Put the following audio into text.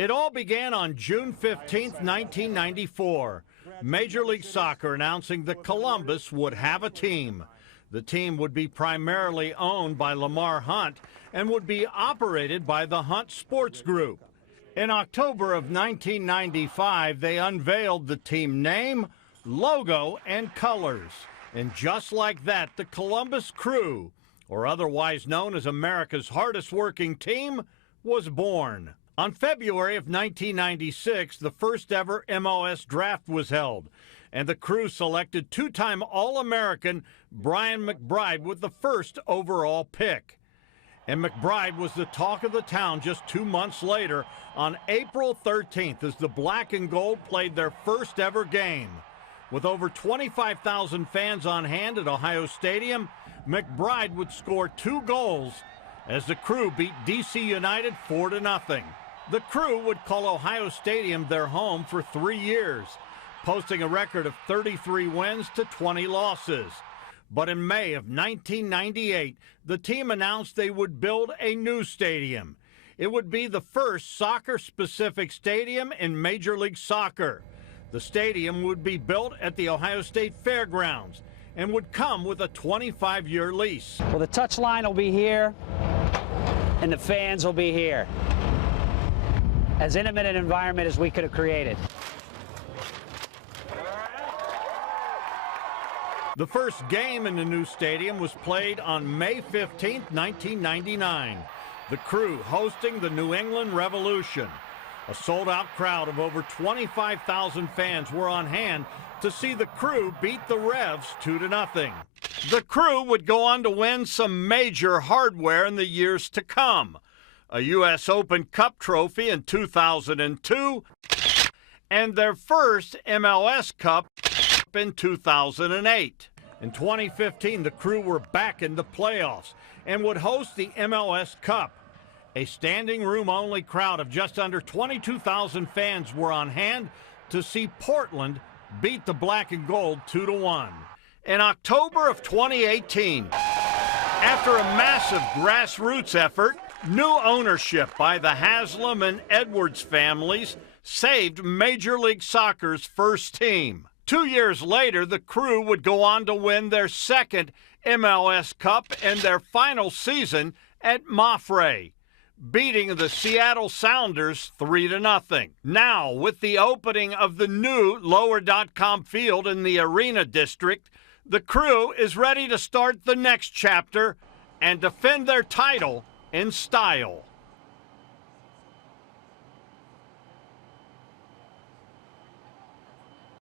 It all began on June 15, 1994. Major League Soccer announcing that Columbus would have a team. The team would be primarily owned by Lamar Hunt and would be operated by the Hunt Sports Group. In October of 1995, they unveiled the team name, logo, and colors. And just like that, the Columbus Crew, or otherwise known as America's hardest working team, was born. On February of 1996, the first ever MLS draft was held, and the Crew selected two-time All-American Brian McBride with the first overall pick. And McBride was the talk of the town just 2 months later on April 13th as the Black and Gold played their first ever game. With over 25,000 fans on hand at Ohio Stadium, McBride would score 2 goals as the Crew beat DC United 4-0. The Crew would call Ohio Stadium their home for 3 years, posting a record of 33 wins to 20 losses. But in May of 1998, the team announced they would build a new stadium. It would be the first soccer-specific stadium in Major League Soccer. The stadium would be built at the Ohio State Fairgrounds and would come with a 25-year lease. Well, the touch line will be here, and the fans will be here. As intimate an environment as we could have created. The first game in the new stadium was played on May 15, 1999. The Crew hosting the New England Revolution. A sold-out crowd of over 25,000 fans were on hand to see the Crew beat the Revs 2-0. The Crew would go on to win some major hardware in the years to come. A U.S. Open Cup trophy in 2002, and their first MLS Cup in 2008. In 2015, the Crew were back in the playoffs and would host the MLS Cup. A standing room-only crowd of just under 22,000 fans were on hand to see Portland beat the Black and Gold 2-1. In October of 2018, after a massive grassroots effort, new ownership by the Haslam and Edwards families saved Major League Soccer's first team. 2 years later, the Crew would go on to win their second MLS Cup and their final season at Mapfre, beating the Seattle Sounders 3-0. Now, with the opening of the new Lower.com field in the Arena District, the Crew is ready to start the next chapter and defend their title in style.